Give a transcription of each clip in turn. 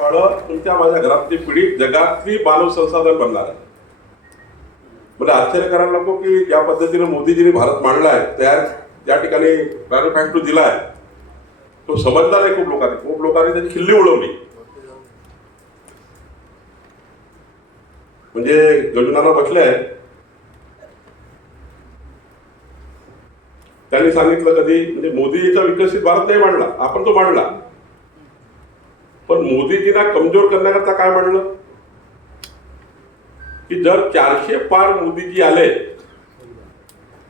बाळं तुमच्या माझ्या घरातली पिढी जगातली मानव संसाधन बनणार आहे. म्हणजे आश्चर्य करायला नको की ज्या पद्धतीने मोदीजींनी भारत मांडला आहे त्या ज्या ठिकाणी मॅन्युफॅक्चर दिला आहे तो समजला आहे खूप लोकांनी. खूप लोकांनी त्याची खिल्ली उडवली. म्हणजे गजुनाना बसले आहे त्यांनी सांगितलं कधी म्हणजे मोदीजीचा विकसित भारत नाही मांडला आपण तो मांडला. मोदीजीना मोदीजींना कमजोर करण्याकरता काय म्हणलं? की जर चारशे पार मोदीजी आले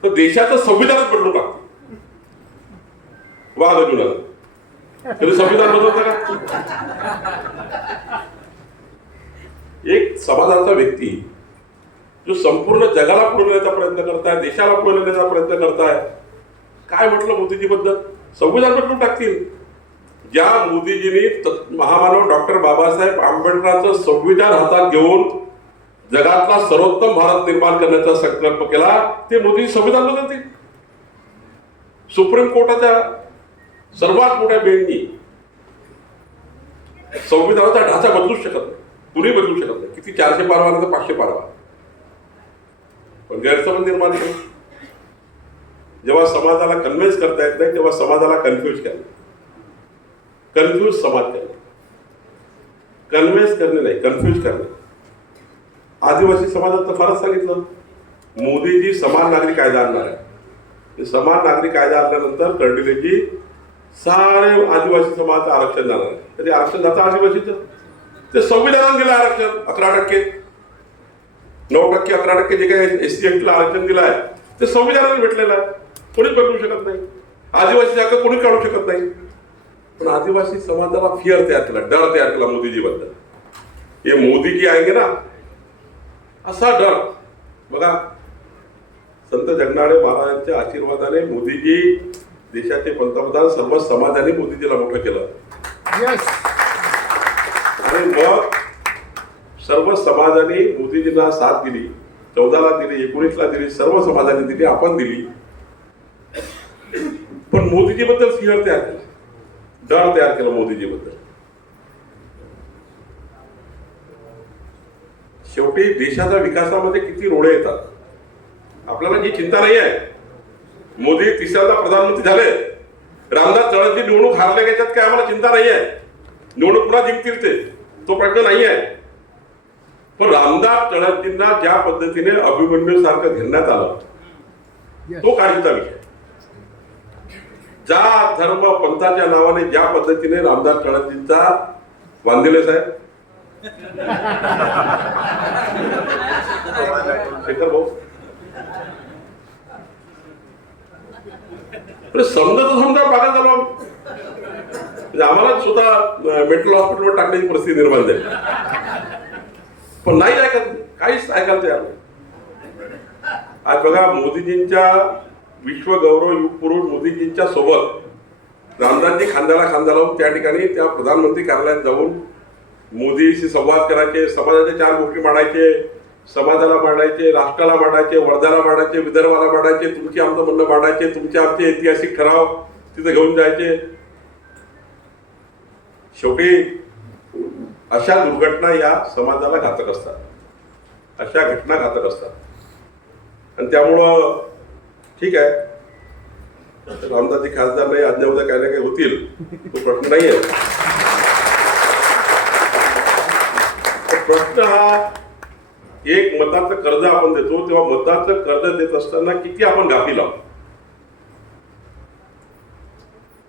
तर देशाचं संविधानच बदलू टाकतील वाद अजून तरी संविधान बदलतं का? एक समाजाचा व्यक्ती जो संपूर्ण जगाला पुढे प्रयत्न करताय देशाला पुढे प्रयत्न करताय काय म्हटलं मोदीजी बद्दल संविधान बदलून टाकतील. ज्या मोदीजींनी महामानव डॉक्टर बाबासाहेब आंबेडकरांचं संविधान हातात घेऊन जगातला सर्वोत्तम भारत निर्माण करण्याचा संकल्प केला ते मोदी संविधान बदलतील. सुप्रीम कोर्टाच्या सर्वात मोठ्या बेंचनी संविधानाचा ढाचा बदलू शकत नाही. कुणी बदलू शकत नाही. किती चारशे पारवा तर पाचशे पारवा. पण गैरसमज निर्माण केला जेव्हा समाजाला कन्व्हिन्स करता येत नाही तेव्हा समाजाला कन्फ्युज केलं कन्फ्युज समाज करणे. कन्व्हेन्स करणे नाही कन्फ्युज करणे. आदिवासी समाजात तर फारच सांगितलं. मोदीजी समान नागरिक कायदा आणणार आहे समान नागरिक कायदा आणल्यानंतर कर्डिलेजी सारे आदिवासी समाजाचं आरक्षण जाणार आहे तरी आरक्षण जातं आदिवासीचं? ते संविधानात दिलं आरक्षण अकरा टक्के. नऊ टक्के अकरा टक्के जे काही एस सी एक्टला आरक्षण दिलं आहे. ते संविधानाने भेटलेलं आहे. कोणीच बदलू शकत नाही. आदिवासी हक्क कोणी काढू शकत नाही. पण आदिवासी समाजाला फिअर तयार केला डर तयार केला मोदीजी बद्दल हे मोदीजी आएंगे ना असा डर. बघा संत जगनाडे महाराजांच्या आशीर्वादाने मोदीजी देशाचे पंतप्रधान सर्व समाजाने मोदीजीला मोठं केलं. येस आणि मग सर्व समाजाने मोदीजींना साथ दिली चौदाला दिली एकोणीसला दिली सर्व समाजाने दिली आपण दिली. पण मोदीजीबद्दल फिअर तयार केला. डर तयार केला मोदीजीबद्दल. शेवटी देशाच्या विकासामध्ये किती रोडे येतात? आपल्याला जी चिंता नाही आहे. मोदी तिसऱ्यांदा प्रधानमंत्री झाले. रामदास तळसची निवडणूक हारल्या याच्यात काय आम्हाला चिंता नाही आहे? निवडणूक पुन्हा जिंकतील ते. तो प्रश्न नाही आहे. पण रामदास तळसजींना ज्या पद्धतीने अभिमन्यू सारखं घेण्यात आलं तो काळजीचा विषय ज्या धर्म पंथाच्या नावाने ज्या पद्धतीने रामदास तळसजींचा वांदिले साहेब. शेखर भाऊ. समजा तर समजा पागल झालो म्हणजे आम्हाला सुद्धा मेंटल हॉस्पिटलवर टाकण्याची परिस्थिती निर्माण झाली. पण नाही ऐकत काहीच ऐकायला तयार नाही. आज बघा मोदीजींच्या विश्वगौरव युग पुरुष मोदीजींच्या सोबत रामदासजी खांद्याला खांदा लावून त्या ठिकाणी त्या प्रधानमंत्री कार्यालयात जाऊन मोदीशी संवाद करायचे समाजाच्या चार गोष्टी मांडायचे समाजाला मांडायचे राष्ट्राला मांडायचे वर्धाला मांडायचे विदर्भाला मांडायचे तुमचे आमचं म्हणणं मांडायचे तुमचे आमचे ऐतिहासिक ठराव तिथे घेऊन जायचे. शेवटी अशा दुर्घटना या समाजाला घातक असतात. अशा घटना घातक असतात. आणि त्यामुळं ठीक आहे. रामदासजी खासदार नाही आज्ञा उद्या काही ना काही होतील. तो प्रश्न नाही आहे प्रश्न हा एक मताचं कर्ज आपण देतो तेव्हा मताचं कर्ज देत असताना किती आपण गाफी लावतो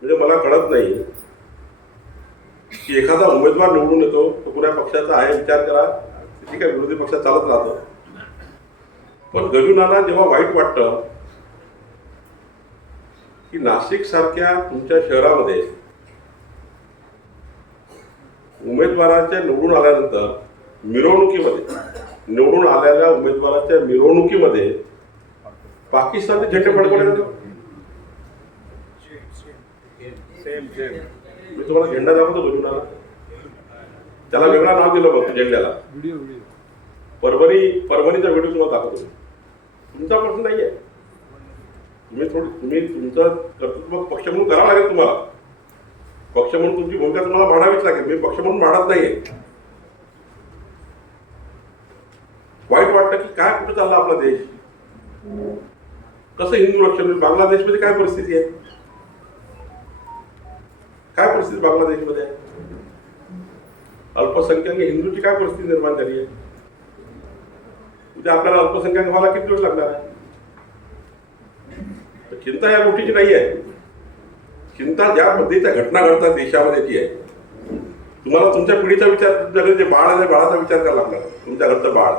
म्हणजे मला कळत नाही. की एखादा उमेदवार निवडून येतो तो कुण्या पक्षाचा आहे विचार करा. ठीक आहे विरोधी पक्षात चालत राहतं. पण गजुनाला जेव्हा वाईट वाटतं की नाशिक सारख्या तुमच्या शहरामध्ये उमेदवाराच्या निवडून आल्यानंतर मिरवणुकीमध्ये निवडून आलेल्या उमेदवाराच्या मिरवणुकीमध्ये पाकिस्तानचे झेंडे फडकवले मी तुम्हाला झेंडा दाखवतो गजुनाला त्याला वेगळा नाव दिलं बघ झेंड्याला. परभणी परभणीचा व्हिडिओ तुम्हाला दाखवतो तुमचा प्रश्न नाही आहे तुम्ही थोडं तुम्ही तुमचं कर्तृत्व पक्ष म्हणून करावं लागेल तुम्हाला. पक्ष म्हणून तुमची भूमिका तुम्हाला मांडावीच लागेल. मी पक्ष म्हणून मांडत नाहीये. वाईट वाटतं की काय कुठं चालला आपला देश? कसं हिंदू रक्षण बांगलादेशमध्ये काय परिस्थिती आहे? काय परिस्थिती बांगलादेशमध्ये? आहे अल्पसंख्याक हिंदूची काय परिस्थिती निर्माण झाली आहे? उद्या आपल्याला अल्पसंख्याक व्हायला किती दिवस लागणार आहे? चिंता या गोष्टीची नाही आहे चिंता ज्या पद्धतीच्या घटना घडतात देशामध्ये ती आहे. तुम्हाला तुमच्या पिढीचा विचार तुमच्याकडे जे बाळ आहे बाळाचा विचार करायला लागला. तुमच्या घरचं बाळ.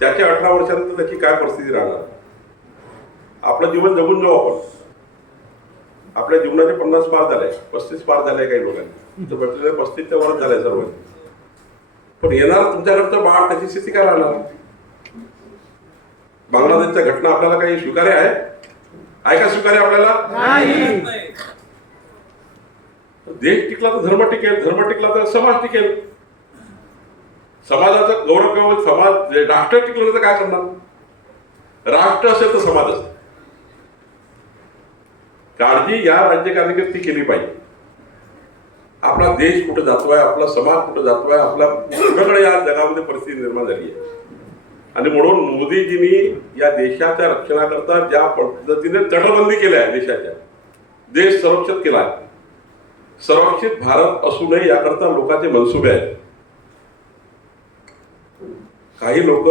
त्याच्या अठरा वर्षानंतर त्याची काय परिस्थिती राहणार? आपलं जीवन जगून जाऊ आपण. आपल्या जीवनाचे पन्नास पार झाले पस्तीस पार झाले काही लोकांनी तर म्हटलेलं पस्तीसच्या वरच झाले सर्व. पण येणार तुमच्याकडचं बाळ त्याची स्थिती काय राहणार? बांगलादेशच्या घटना आपल्याला काही स्वीकार्य आहे? आहे का स्वीकार्य आपल्याला? देश टिकला तर धर्म टिकेल धर्म टिकला तर समाज टिकेल. समाजाचा गौरव केवळ समाज राष्ट्र टिकलं तर काय करणार? राष्ट्र असेल तर समाज असेल. काळजी या ती केली पाहिजे. आपला देश कुठे जातोय आपला समाज कुठे जातोय आपल्या सगळीकडे या जगामध्ये परिस्थिती निर्माण झाली आहे. आणि म्हणून मोदीजींनी या देशाच्या रक्षणाकरता ज्या पद्धतीने तटबंदी केल्या आहे देशाच्या देश संरक्षित केला आहे. संरक्षित भारत असू नये याकरता लोकांचे मनसुबे आहेत. काही लोक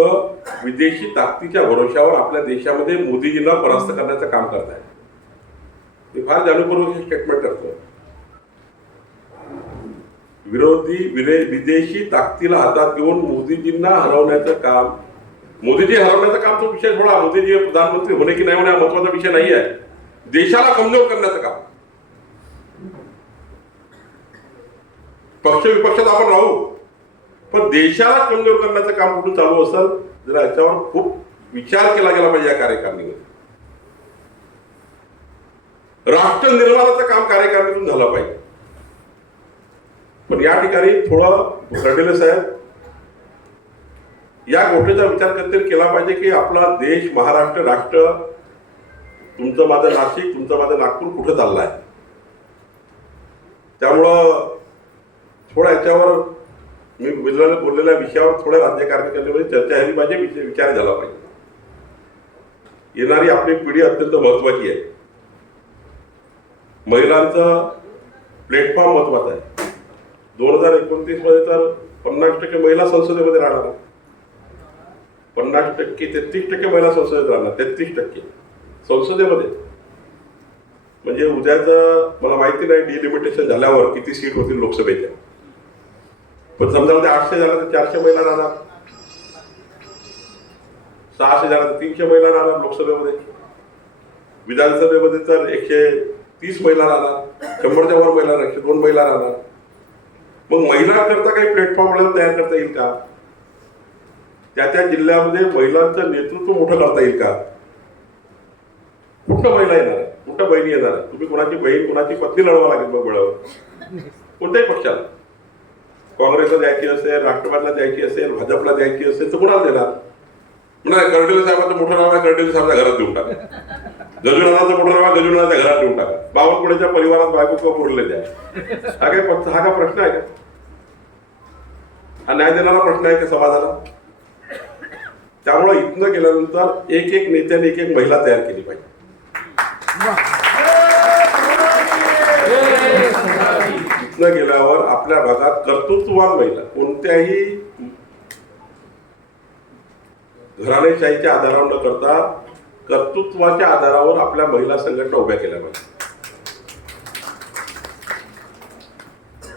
विदेशी ताकदीच्या भरोशावर आपल्या देशामध्ये मोदीजींना परास्त करण्याचं काम करत आहेत. ते फार जाणूपूर्वक हे स्टेटमेंट करतो विरोधी विदेशी ताकदीला हातात घेऊन मोदीजींना हरवण्याचं काम मोदीजी हरवण्याचं काम तो विषय थोडा मोदीजी प्रधानमंत्री होणे की नाही होणे हा महत्त्वाचा विषय नाही आहे देशाला कमजोर करण्याचं काम. पक्ष विपक्षात आपण राहू. पण देशाला कमजोर करण्याचं काम कुठून चालू असेल? जर याच्यावर खूप विचार केला गेला पाहिजे या कार्यकारिणीमध्ये राष्ट्र निर्माणाचं काम कार्यकारिणीतून झालं पाहिजे. पण या ठिकाणी थोडं घडलेलं साहेब या गोष्टीचा विचार कधीतरी केला पाहिजे की आपला देश महाराष्ट्र राष्ट्र तुमचं माझं नाशिक तुमचं माझं नागपूर कुठं चाललं आहे त्यामुळं थोडं याच्यावर मी बोललेल्या बोललेल्या विषयावर थोड्या राज्यकारणी करण्यामध्ये चर्चा झाली पाहिजे विषय विचार झाला पाहिजे. येणारी आपली पिढी अत्यंत महत्वाची आहे. महिलांचं प्लॅटफॉर्म महत्त्वाचा आहे. दोन हजार एकोणतीसमध्ये तर पन्नास टक्के महिला संसदेमध्ये राहणार आहे. पन्नास टक्के तेहतीस टक्के महिला संसदेत राहणार. तेहतीस टक्के. संसदेमध्ये. म्हणजे उद्याचं मला माहिती नाही डिलिमिटेशन झाल्यावर किती सीट होतील लोकसभेच्या. पण समजा ते आठशे झालं तर चारशे महिला राहणार. सहाशे झालं तर तीनशे महिला राहणार लोकसभेमध्ये. विधानसभेमध्ये तर एकशे तीस महिला राहणार. शंभरच्या वर महिला एकशे दोन महिला राहणार. मग महिलांकरता काही प्लॅटफॉर्म तयार करता येईल का? त्या त्या जिल्ह्यामध्ये महिलांचं नेतृत्व मोठं करता येईल का? कुठं महिला येणार कुठं बहिणी येणार. तुम्ही कोणाची बहीण कोणाची पत्नी लढवा लागेल मग बळावर कोणत्याही पक्षाला. काँग्रेसला द्यायची असेल राष्ट्रवादीला द्यायची असेल भाजपला द्यायची असेल तर कुणाला देणार? म्हणा कर्डिले साहेबांचं मोठं नाव आहे कर्डिले साहेबांच्या घरात देऊन टाका. गजुनाथाचं मोठं नाव आहे गजुनाथाच्या घरात देऊन टाका. बावनकुळेच्या परिवारात बायको किंवा पुरले द्या. हा काय हा का प्रश्न आहे का? हा न्याय देणारा प्रश्न आहे का समाजाला? त्यामुळे इथनं गेल्यानंतर एक एक नेत्याने एक एक महिला तयार केली पाहिजे. इथनं गेल्यावर आपल्या भागात कर्तृत्ववान महिला कोणत्याही घराणेशाहीच्या आधारावर न करता कर्तृत्वाच्या आधारावर आपल्या महिला संघटना उभ्या केल्या पाहिजे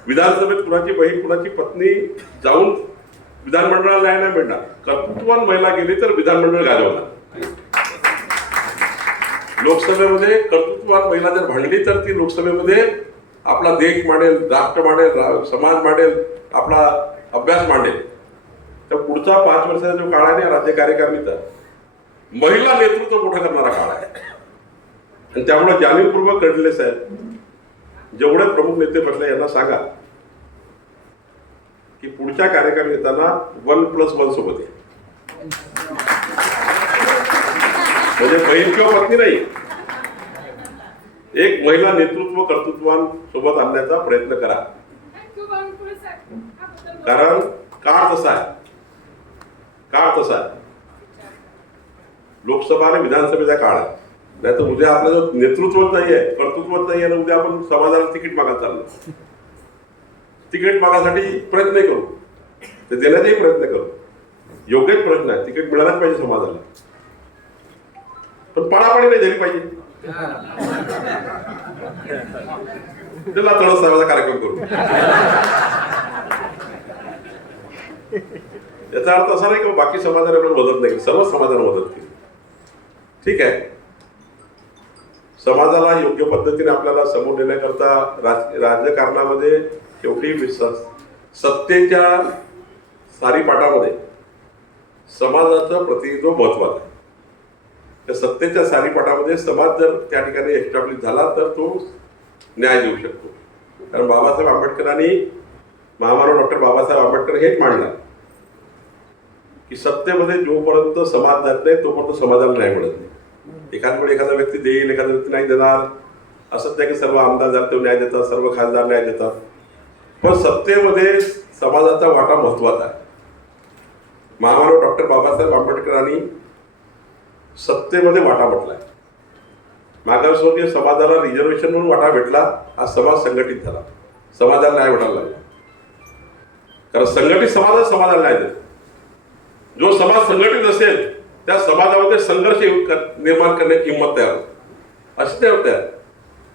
विधानसभेत कुणाची बहीण कुणाची पत्नी जाऊन विधानमंडळाला न्याय नाही मिळणार. कर्तृत्ववान महिला गेली तर विधानमंडळ गाजवणार लोकसभेमध्ये कर्तृत्ववान महिला जर भांडली तर ती लोकसभेमध्ये आपला देश मांडेल राष्ट्र मांडेल समाज मांडेल आपला अभ्यास मांडेल. तर पुढचा पाच वर्षाचा जो काळ आहे ना राज्य कार्यकारिणीचा महिला नेतृत्व मोठं करणारा काळ आहे. आणि त्यामुळे जाणीवपूर्वक घडले साहेब जेवढे प्रमुख नेते बसले यांना सांगा. की पुढच्या कार्यक्रम येताना वन प्लस वन सोबत आहे म्हणजे बहीण किंवा पत्नी नाही. एक महिला नेतृत्व कर्तृत्वान सोबत आणण्याचा प्रयत्न करा. कारण काळ तसा आहे. काळ तसा आहे. लोकसभा आणि विधानसभेचा काळ आहे. नाही तर उद्या आपलं नेतृत्वच नाही आहे कर्तृत्वच नाही आहे उद्या आपण समाजाला तिकीट मागत चाललो तिकीट मागासाठी प्रयत्न करू. ते देण्याचाही प्रयत्न करू. योग्यच प्रश्न आहे. तिकीट मिळायलाच पाहिजे समाजाला. पण पळापळी नाही झाली पाहिजे. त्याला तळस साहेबाचा कार्यक्रम करू. याचा अर्थ असा नाही की बाकी समाजाने आपण मदत नाही सर्व समाजाला मदत केली. ठीक आहे. समाजाला योग्य पद्धतीने आपल्याला समोर नेण्याकरता राज राजकारणामध्ये शेवटी विश्वास. सत्तेच्या सारीपाटामध्ये समाजाचं प्रतिनिधित्व महत्वाचं आहे. त्या सत्तेच्या सारीपाटामध्ये समाज जर त्या ठिकाणी एस्टॅब्लिश झाला तर तो न्याय देऊ शकतो. कारण बाबासाहेब आंबेडकरांनी महामानव डॉक्टर बाबासाहेब आंबेडकर हेच मांडणार की सत्तेमध्ये जोपर्यंत समाज जात नाही तोपर्यंत समाजाला न्याय मिळत नाही. एखाद एखादा व्यक्ती देईल एखादा व्यक्ती नाही देणार. असंच नाही की सर्व आमदार जात न्याय देतात सर्व खासदार न्याय देतात. पण सत्तेमध्ये समाजाचा वाटा महत्त्वाचा आहे. महामानव डॉक्टर बाबासाहेब आंबेडकरांनी सत्तेमध्ये वाटा म्हटलाय. मागासवर्गीय समाजाला रिझर्वेशन म्हणून वाटा भेटला आज समाज संघटित झाला. समाजाला न्याय भेटायला लागला. कारण संघटित समाजात समाजाला न्याय देतो. जो समाज संघटित असेल त्या समाजामध्ये संघर्ष निर्माण करण्याची हिंमत तयार होते. अशी नाही होत्या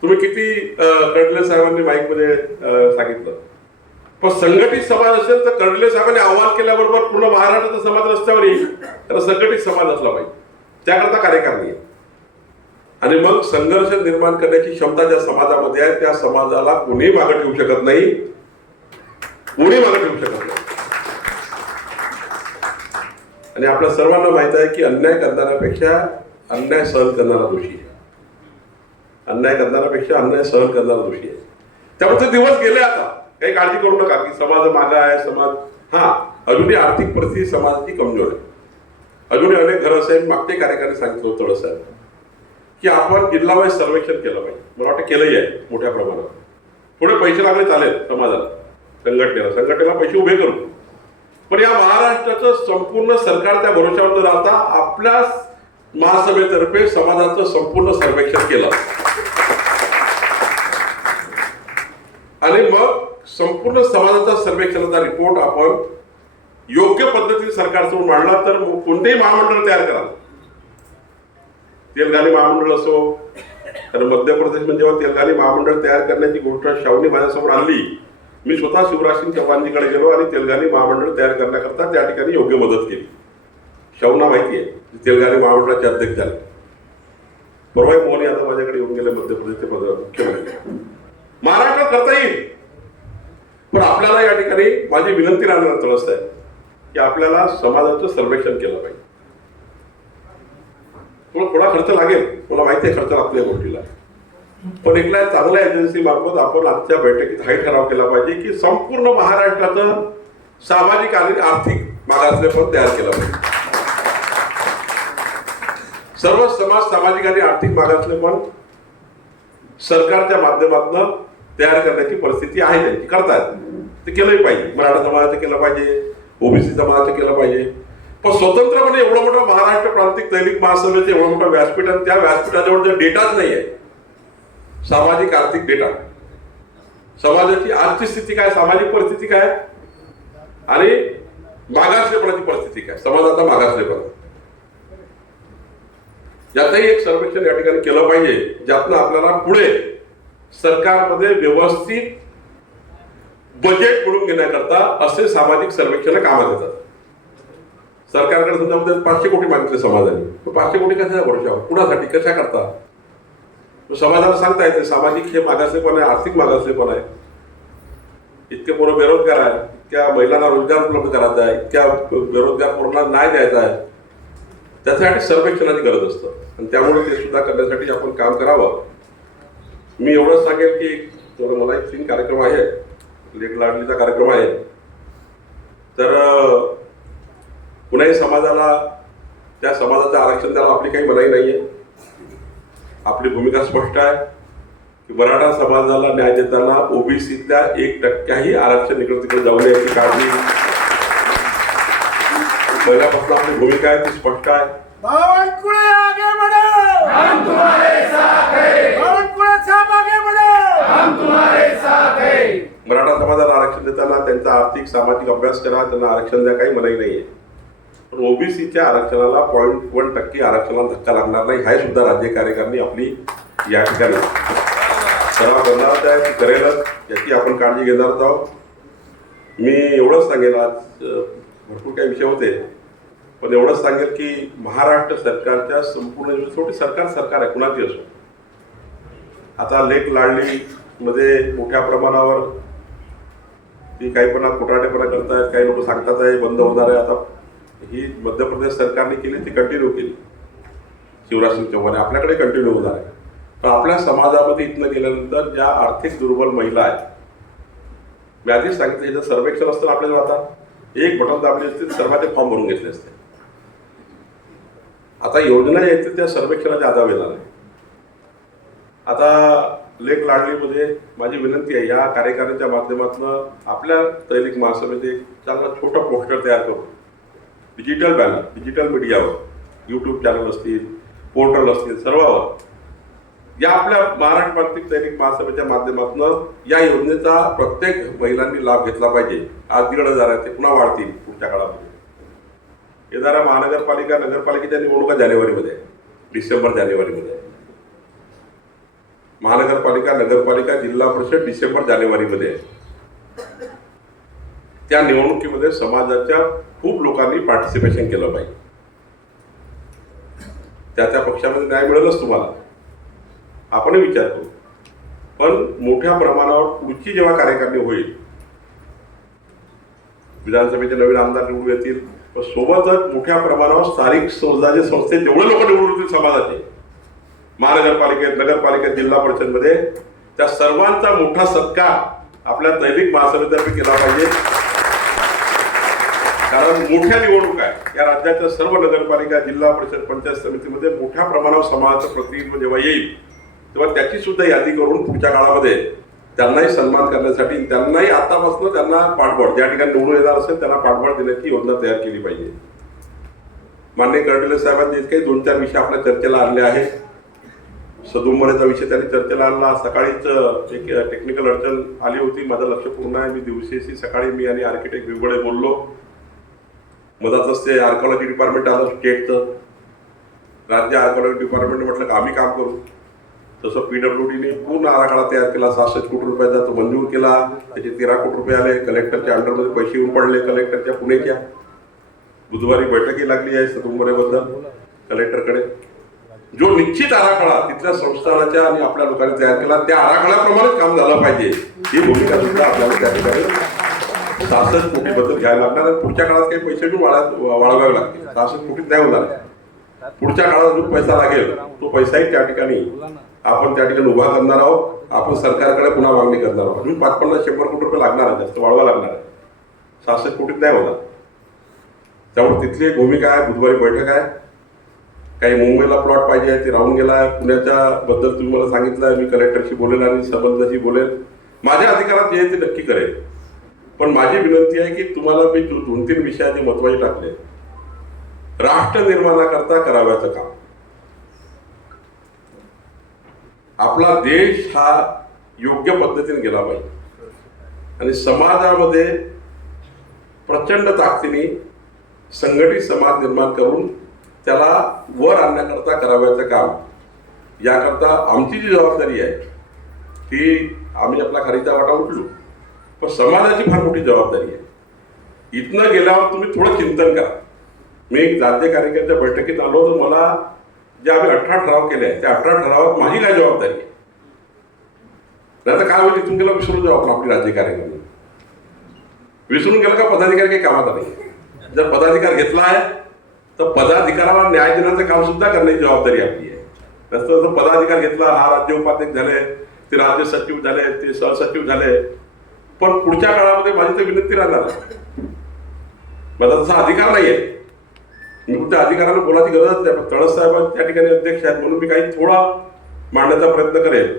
तुम्ही किती कडले साहेबांनी माईकमध्ये सांगितलं? पण संघटित समाज असेल तर कडले साहेबांनी आव्हान केल्याबरोबर पूर्ण महाराष्ट्राचा समाज रस्त्यावर येईल. तर संघटित समाज असला पाहिजे. त्याकरता कार्यकारणी आहे आणि मग संघर्ष निर्माण करण्याची क्षमता ज्या समाजामध्ये आहे त्या समाजाला कोणी मागे ठेवू शकत नाही. कोणी मागे ठेवू शकत नाही. आणि आपल्या सर्वांना माहीत आहे की अन्याय करणाऱ्यापेक्षा अन्याय सहन करणारा दोषी आहे. अन्याय करणाऱ्यापेक्षा अन्याय सहन करणारा दोषी आहे. त्यामुळे ते दिवस गेले आता. काही काळजी करू नका की समाज मागा आहे समाज हा अजूनही आर्थिक परिस्थिती समाजाची कमजोर आहे. अजूनही अनेक घरं असे मागचे कार्यकारी सांगितलं होतं साहेब की आपण जिल्हावाईज सर्वेक्षण केलं पाहिजे. मला वाटतं केलंही आहे मोठ्या प्रमाणात. थोडे पैसे लागले चालेल समाजाला संघटनेला. संघटनेला पैसे उभे करू. पण या महाराष्ट्राचं संपूर्ण सरकार त्या भरोशावर न राहता आपल्या महासभेतर्फे समाजाचं संपूर्ण सर्वेक्षण केलं. आणि मग संपूर्ण समाजाचा सर्वेक्षणाचा रिपोर्ट आपण योग्य पद्धतीने सरकारसमोर मांडला तर कोणतेही महामंडळ तयार करा तेलगाणी महामंडळ असो तर मध्य प्रदेशमध्ये जेव्हा तेलगाणी महामंडळ तयार करण्याची गोष्ट शाहूने माझ्यासमोर आणली मी स्वतः शिवराज सिंग चव्हाणजीकडे गेलो आणि तेलगाणी महामंडळ तयार करण्याकरता त्या ठिकाणी योग्य मदत केली. शाहूंना माहिती आहे तेलगाणी महामंडळाचे अध्यक्ष झाले. बरोबर मोहन यादव माझ्याकडे येऊन गेले मध्य प्रदेशचे मुख्यमंत्री. महाराष्ट्रात करता येईल. पण आपल्याला या ठिकाणी माझी विनंती राहणार तळस आहे की आपल्याला समाजाचं सर्वेक्षण केलं पाहिजे. थोडा थोडा खर्च लागेल. मला माहिती आहे खर्च लागतो या गोष्टीला. पण एकल्या चांगल्या एजन्सी मार्फत आपण आजच्या बैठकीत हाही ठराव केला पाहिजे की संपूर्ण महाराष्ट्राचं सामाजिक आणि आर्थिक मागासलेपण तयार केलं पाहिजे. सर्व समाज सामाजिक आणि आर्थिक मागासलेपण सरकारच्या माध्यमातून तयार करण्याची परिस्थिती आहे त्यांची. करतायत. ते केलंही पाहिजे. मराठा समाजाचं केलं पाहिजे ओबीसी समाजाचं केलं पाहिजे. पण स्वतंत्रपणे एवढं मोठं महाराष्ट्र प्रांतिक दैनिक महासभेचं एवढं मोठं व्यासपीठ आणि त्या व्यासपीठाजवळ जर डेटाच नाही आहे सामाजिक आर्थिक डेटा समाजाची आजची स्थिती काय सामाजिक परिस्थिती काय? आणि मागासलेपणाची परिस्थिती काय? समाजाचा मागासलेपणा. यातही एक सर्वेक्षण या ठिकाणी केलं पाहिजे ज्यातनं आपल्याला पुढे सरकारमध्ये व्यवस्थित बजेट मिळवून घेण्याकरता असे सामाजिक सर्वेक्षण कामात येतात. सरकारकडे समजा म्हणजे पाचशे कोटी मागितले समाजाने. पाचशे कोटी कशा भरोशावर कुणासाठी? कशा करता? समाजाला सांगता येते सामाजिक हे मागासलेपण आहे आर्थिक मागासलेपण आहे. इतके पोरं बेरोजगार आहे इतक्या महिलांना रोजगार उपलब्ध करायचा आहे इतक्या बेरोजगार पोरांना न्याय द्यायचा आहे. त्यासाठी सर्वेक्षणाची गरज असतं. आणि त्यामुळे ते सुद्धा करण्यासाठी आपण काम करावं. मी एवढंच सांगेल की मला एक तीन कार्यक्रम आहे लेख लाडलीचा कार्यक्रम आहे. तर कुणाही समाजाला त्या समाजाचं आरक्षण द्यायला आपली काही मनाई नाही आहे आपली भूमिका स्पष्ट आहे की मराठा समाजाला न्याय देताना ओबीसीतल्या एक टक्क्याही आरक्षण इकडे तिकडे जाऊ नये याची काळजी पहिल्यापासून आपली भूमिका आहे ती स्पष्ट आहे. बावनकुळे मराठा समाजाला आरक्षण देताना त्यांचा आर्थिक सामाजिक अभ्यास करा त्यांना आरक्षण द्या काही मनाई नाहीये. पण ओबीसीच्या आरक्षणाला पॉईंट वन टक्के आरक्षणाला धक्का लागणार नाही हे सुद्धा राज्य कार्यकारिणी आपली या ठिकाणी. सराव करणार आहे की करेलच याची आपण काळजी घेणार आहोत. मी एवढंच सांगेल आज भरपूर काही विषय होते. पण एवढंच सांगेल की महाराष्ट्र सरकारच्या संपूर्ण म्हणजे छोटी सरकार सरकार आहे कुणाची असो. आता लेख लाडली मध्ये मोठ्या प्रमाणावर ती काही पण खोटाटेपणा करतायत काही लोक सांगतात आहे बंद होणार आहे आता. ही मध्य प्रदेश सरकारने केली ती कंटिन्यू केली. शिवराज सिंग चौहान आपल्याकडे कंटिन्यू होणार आहे. तर आपल्या समाजामध्ये इथनं गेल्यानंतर ज्या आर्थिक दुर्बल महिला आहेत मी आधीच सांगितलं याचं सर्वेक्षण असतं आपल्याला आता. एक बटन दाबले असते सर्वांचे फॉर्म भरून घेतले असते. आता योजना येते त्या सर्वेक्षणाच्या आधार येणार आहे. आता लेख लाडलीमध्ये माझी विनंती आहे या कार्यक्रमाच्या माध्यमातून आपल्या दैनिक महासभेत एक चांगला छोटा पोस्टर तयार करू. डिजिटल बॅनर डिजिटल मीडियावर यूट्यूब चॅनल असतील पोर्टल असतील सर्वावर. या आपल्या महाराष्ट्र प्रांतिक दैनिक महासभेच्या माध्यमातून या योजनेचा प्रत्येक महिलांनी लाभ घेतला पाहिजे. आज दीड हजार आहे ते पुन्हा वाढतील पुढच्या काळामध्ये. येणाऱ्या महानगरपालिका नगरपालिकेच्या निवडणुका जानेवारीमध्ये आहे. डिसेंबर जानेवारीमध्ये. महानगरपालिका नगरपालिका जिल्हा परिषद डिसेंबर जानेवारीमध्ये आहे. त्या निवडणुकीमध्ये समाजाच्या खूप लोकांनी पार्टिसिपेशन केलं पाहिजे. त्या त्या पक्षामध्ये न्याय मिळेलच तुम्हाला. आपणही विचार करू पण मोठ्या प्रमाणावर पुढची जेव्हा कार्यकारणी होईल विधानसभेचे नवीन आमदार निवडून येतील पण सोबतच मोठ्या प्रमाणावर स्थानिक स्वराज्य संस्थेत जेवढे लोक निवडून येतील समाजाचे महानगरपालिकेत नगरपालिकेत जिल्हा परिषदमध्ये त्या सर्वांचा मोठा सत्कार आपल्या दैनिक महासभेतर्फे केला पाहिजे. कारण मोठ्या निवडणूक आहे या राज्याच्या सर्व नगरपालिका जिल्हा परिषद पंचायत समितीमध्ये मोठ्या प्रमाणावर समाजाचं प्रतिनिधित्व जेव्हा येईल तेव्हा त्याची सुद्धा यादी करून पुढच्या काळामध्ये त्यांनाही सन्मान करण्यासाठी त्यांनाही आतापासून त्यांना पाठबळ ज्या ठिकाणी निवडून येणार असेल त्यांना पाठबळ देण्याची योजना तयार केली पाहिजे. मान्य कर्डिले साहेबांनी काही दोन चार विषय आपल्या चर्चेला आणले आहेत. सदुंबरेचा विषय त्यांनी चर्चेला आणला. सकाळीच एक टेक्निकल अडचण आली होती. माझं लक्ष पूर्ण आहे. मी दिवशीशी सकाळी मी आणि आर्किटेक्ट विवडे बोललो. मधातच ते आर्कॉलॉजी डिपार्टमेंट आलं स्टेटचं राज्य आर्कॉलॉजी डिपार्टमेंट म्हटलं का आम्ही काम करू. तसं पी डब्ल्यू डीने पूर्ण आराखडा तयार केला. सहासष्ट कोटी रुपयाचा तो मंजूर केला. त्याचे तेरा कोटी रुपये आले. कलेक्टरच्या अंडरमध्ये पैसे येऊन पडले. कलेक्टरच्या पुणेच्या. बुधवारी बैठकी लागली आहे सदुंबरेबद्दल कलेक्टरकडे. जो निश्चित आराखडा तिथल्या संस्थानाच्या आणि आपल्या लोकांनी तयार केला त्या आराखड्याप्रमाणेच काम झालं पाहिजे. ही भूमिका सुद्धा आपल्याला त्या ठिकाणी सहासष्ट कोटीबद्दल घ्यायला लागणार आणि पुढच्या काळात काही पैसे बी वाढा वाढवावे लागतील. सहासष्ट कोटीत नाही होणार. पुढच्या काळात जो पैसा लागेल तो पैसाही त्या ठिकाणी आपण त्या ठिकाणी उभा करणार आहोत. आपण सरकारकडे पुन्हा मागणी करणार आहोत. अजून पाच पन्नास शंभर कोटी रुपये लागणार आहे जास्त वाढवा लागणार आहे सहासष्ट कोटीत नाही होणार. त्यामुळे तिथली भूमिका आहे बुधवारी बैठक आहे. काही मुंबईला प्लॉट पाहिजे आहे ते राहून गेला आहे पुण्याच्या बद्दल तुम्ही मला सांगितलं आहे मी कलेक्टरशी बोलेल आणि संबंधाशी बोलेल. माझ्या अधिकारात जे आहे ते नक्की करेल. पण माझी विनंती आहे की तुम्हाला मी दोन तीन विषयाचे महत्त्वाचे टाकले. राष्ट्र निर्माणाकरता कराव्याचं काम. आपला देश हा योग्य पद्धतीने गेला पाहिजे. आणि समाजामध्ये प्रचंड ताकदीने संघटित समाज निर्माण करून त्याला वर आणण्याकरता करावयाचं काम. याकरता आमची जी जबाबदारी आहे ती आम्ही आपला खारीचा वाटा उठलो पण समाजाची फार मोठी जबाबदारी आहे. इथनं गेल्यावर तुम्ही थोडं चिंतन करा. मी राज्य कार्यकर्त्याच्या बैठकीत आलो तर मला जे आम्ही अठरा ठराव केले आहेत त्या अठरा ठरावात माझी काय जबाबदारी आहे? नाही तर काय होईल? इथून गेला विसरून जाऊ आपण आपली राज्य कार्यकर्ते विसरून गेलं का पदाधिकारी काही कामाचा नाही जर पदाधिकार घेतला आहे तर पदाधिकाराला न्याय देण्याचं काम सुद्धा करण्याची जबाबदारी आपली आहे. नसतं जर पदाधिकार घेतला हा राज्य उपाध्यक्ष झाले ते राज्य सचिव झाले ते सहसचिव झाले पण पुढच्या काळामध्ये माझी तर विनंती राहणार माझा तसा अधिकार नाही आहे मी कुठल्या अधिकाराला बोलायची गरज नाही पण तळस साहेब त्या ठिकाणी अध्यक्ष आहेत म्हणून मी काही थोडा मांडण्याचा प्रयत्न करेल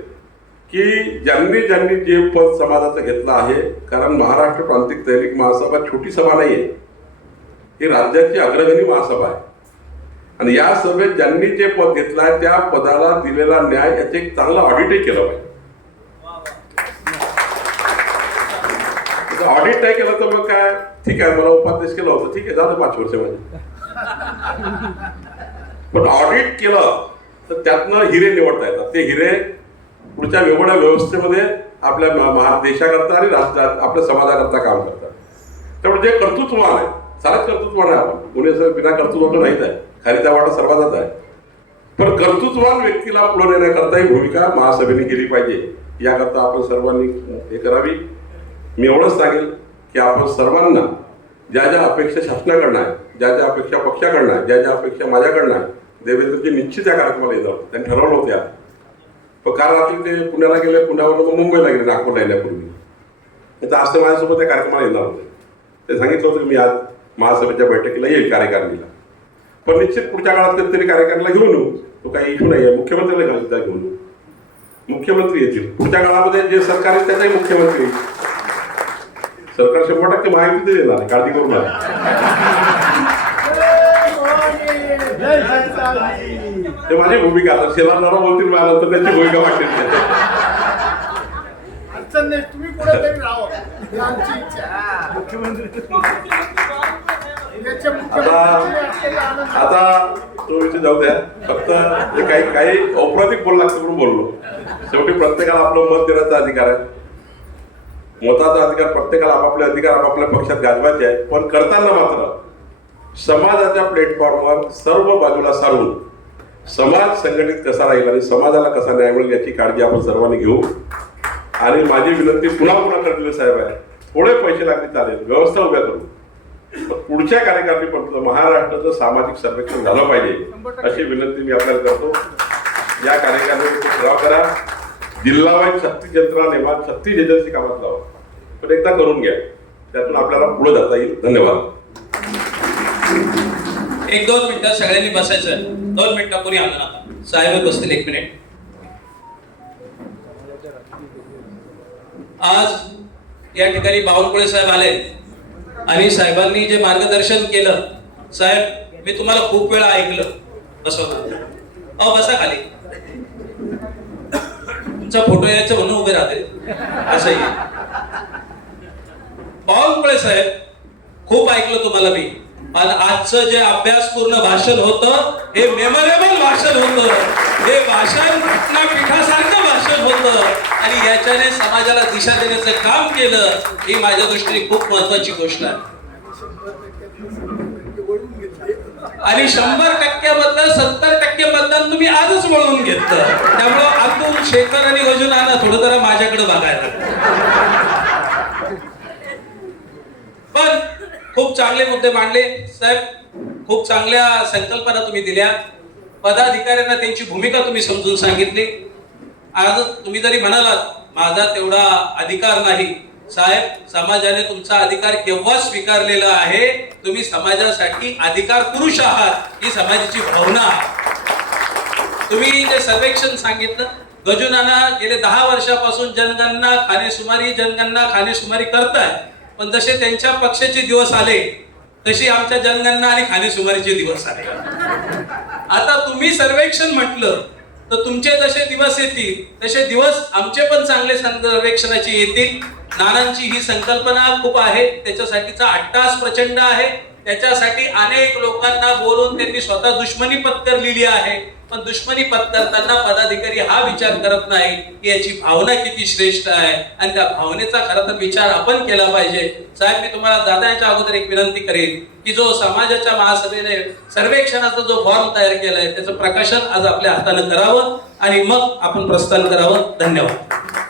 की ज्यांनी ज्यांनी जे पद समाजाचं घेतलं आहे कारण महाराष्ट्र प्रांतिक दैनिक महासभा छोटी सभा नाही आहे ही राज्याची अग्रगणी महासभा आहे. आणि या सभेत ज्यांनी जे पद घेतलं आहे त्या पदाला दिलेला न्याय याचे एक चांगलं ऑडिटही केलं पाहिजे. ऑडिट नाही केलं तर मग काय? ठीक आहे मला उपाध्यक्ष केलं होतं. ठीक आहे झालं पाच वर्ष माझे. पण ऑडिट केलं तर त्यातनं हिरे निवडता येतात. ते हिरे पुढच्या वेगवेगळ्या व्यवस्थेमध्ये आपल्या महा देशाकरता आणि राष्ट्रात आपल्या समाजाकरता काम करतात. त्यामुळे जे कर्तृत्ववान आहे सारच कर्तृत्ववान आहे आपण. कोणी असं बिना कर्तृत्व नाहीच आहे. खाली त्या वाटा सर्वांचाच आहे. पण कर्तृत्ववान व्यक्तीला पुढे नेण्याकरता ही भूमिका महासभेने केली पाहिजे. याकरता आपण सर्वांनी हे करावी. मी एवढंच सांगेल की आपण सर्वांना ज्या ज्या अपेक्षा शासनाकडनं आहे ज्या ज्या अपेक्षा पक्षाकडनं आहे ज्या ज्या अपेक्षा माझ्याकडनं आहे देवेंद्रजी निश्चित या कार्यक्रमाला येतात त्यांनी ठरवलं होतं पण काल रात्री ते पुण्याला गेले पुण्यावर मग मुंबईला गेले नागपूरला येण्यापूर्वी. तर आज ते माझ्यासोबत त्या कार्यक्रमाला येणार होते. ते सांगितलं होतं की मी आज महासभेच्या बैठकीला येईल कार्यकारिणीला. पण निश्चित पुढच्या काळात कधीतरी कार्यकारिणीला घेऊन येऊ. तो काही इश्यू नाही आहे मुख्यमंत्र्याला घालून त्या घेऊन येऊ. मुख्यमंत्री येतील. पुढच्या काळामध्ये जे सरकार आहे त्याचाही मुख्यमंत्री येईल. सरकार शंभर टक्के माहिती देणार आहे, काळजी करू नका. ते माझी भूमिका आता शेलारणारा बोलतील मला नंतर त्याची भूमिका वाटेल. तुम्ही कुठेतरी आनंद आता तो विषय जाऊ द्या. फक्त काही काही औपचारिक बोल लागतं म्हणून बोललो. शेवटी प्रत्येकाला आपलं मत देण्याचा अधिकार आहे. मताचा अधिकार प्रत्येकाला आपापले अधिकार आपापल्या पक्षात गाजवायचे आहे. पण करताना मात्र समाजाच्या प्लॅटफॉर्मवर सर्व बाजूला सारून समाज संघटित कसा राहील आणि समाजाला कसा न्याय मिळेल याची काळजी आपण सर्वांनी घेऊ. आणि माझी विनंती पुन्हा पुन्हा करलेली साहेब आहे. थोडे पैसे लागले चालेल. व्यवस्था उभ्या करू. पुढच्या पुढच्या पत्र महाराष्ट्राचं सामाजिक सर्वेक्षण झालं पाहिजे अशी विनंती मी आपल्याला करतो. या कार्यकारिणीमध्ये सराव करा. जिल्हावाईज छत्तीस यंत्रणा नेमा छत्तीस एजन्सी कामात लावा. पण एकदा करून घ्या. त्यातून आपल्याला पुढे जाता येईल. धन्यवाद. एक दोन मिनिटं सगळ्यांनी बसायचं. दोन मिनिटापूर्वी आलं आता. साहेब बसतील एक मिनिट. आज या ठिकाणी बावनकुळे साहेब आले. आणि साहेबांनी जे मार्गदर्शन केलं साहेब मी तुम्हाला खूप वेळा ऐकलं बसवलं अहो बसा खाली. तुमचा फोटो यायचं म्हणून उभे राहते असंही बावनकुळे साहेब खूप ऐकलं तुम्हाला मी. आणि आजचं जे अभ्यासपूर्ण भाषण होतं हे मेमोरेबल भाषण होतं. हे भाषण घटना पीठासारखं आणि याच्याने समाजाला दिशा देण्याचं काम केलं ही माझ्या दृष्टीने खूप महत्वाची गोष्ट आहे. आणि शंभर टक्क्यामधलं सत्तर टक्के मतदान तुम्ही आजच वळवून घेतलं. त्यामुळं अतुल शेखर आणि गजुनाना थोडं जरा माझ्याकडे बघायला पण खूप चांगले मुद्दे मांडले. साहेब खूप चांगल्या संकल्पना तुम्ही दिल्या. पदाधिकाऱ्यांना त्यांची भूमिका तुम्ही समजून सांगितली. आज तुम्ही जरी म्हणालात माझा तेवढा अधिकार नाही. साहेब समाजाने तुमचा अधिकार केव्हा स्वीकारलेला आहे? तुम्ही समाजासाठी अधिकार पुरुष आहात ही समाजाची भावना आहे. तुम्ही जे सर्वेक्षण सांगितलं गजुनाना गेले दहा वर्षापासून जनगणना खानेसुमारी जनगणना खानेसुमारी करताय. पण जसे त्यांच्या पक्षाचे दिवस आले तशी आमच्या जनगणना आणि खानेसुमारीचे दिवस आले. आता तुम्ही सर्वेक्षण म्हटलं तर तुमचे जसे दिवस येतील तसे दिवस आमचे पण चांगले सर्वेक्षणाचे येतील. नानांची ही संकल्पना खूप आहे. त्याच्यासाठीचा अट्टास प्रचंड आहे. त्याच्यासाठी अनेक लोकांना बोलून त्यांनी स्वतः दुश्मनी पत्करलेली आहे. पण दुश्मनी पत्करताना पदाधिकारी हा विचार करत नाही की याची भावना किती श्रेष्ठ आहे. आणि त्या भावनेचा खरं तर विचार आपण केला पाहिजे. साहेब मी तुम्हाला दादाच्या अगोदर एक विनंती करेन की जो समाजाच्या महासभेने सर्वेक्षणाचा जो फॉर्म तयार केलाय त्याचं प्रकाशन आज आपल्या हाताने करावं आणि मग आपण प्रस्थान करावं. धन्यवाद.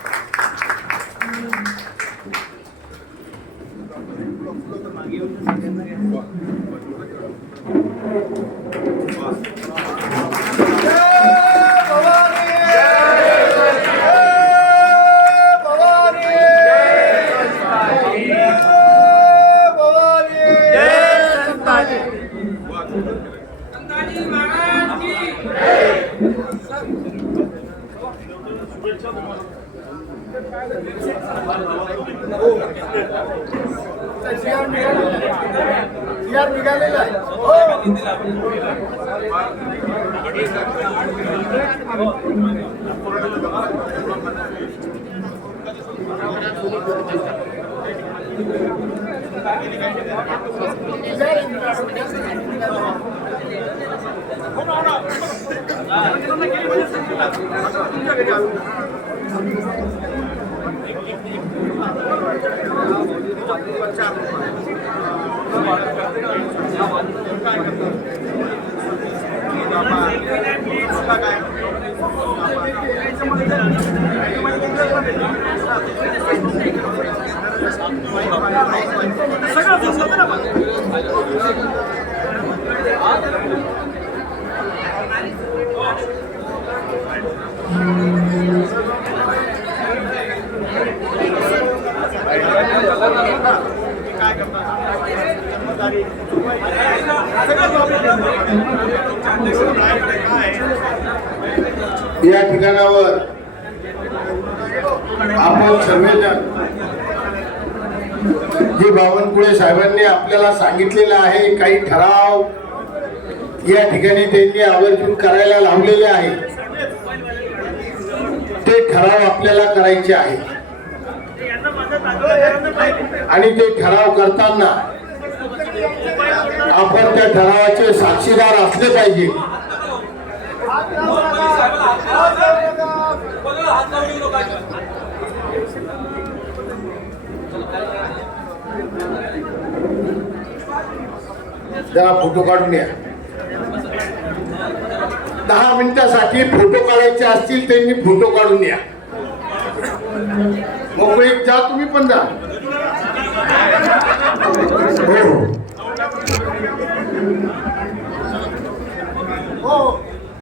सगळं या ठिकाणावर आपण संमेलन जे बावनकुळे साहेबांनी आपल्याला सांगितलेलं आहे काही ठराव या ठिकाणी त्यांनी आवर्जून करायला लावलेले आहे. ते ठराव आपल्याला करायचे आहे. आणि ते ठराव करताना आपण त्या ठरावाचे साक्षीदार असले पाहिजे. त्याला फोटो काढून घ्या. दहा मिनिटासाठी फोटो काढायचे असतील त्यांनी फोटो काढून या मोकळीत जा तुम्ही पण जा. हो. Oh,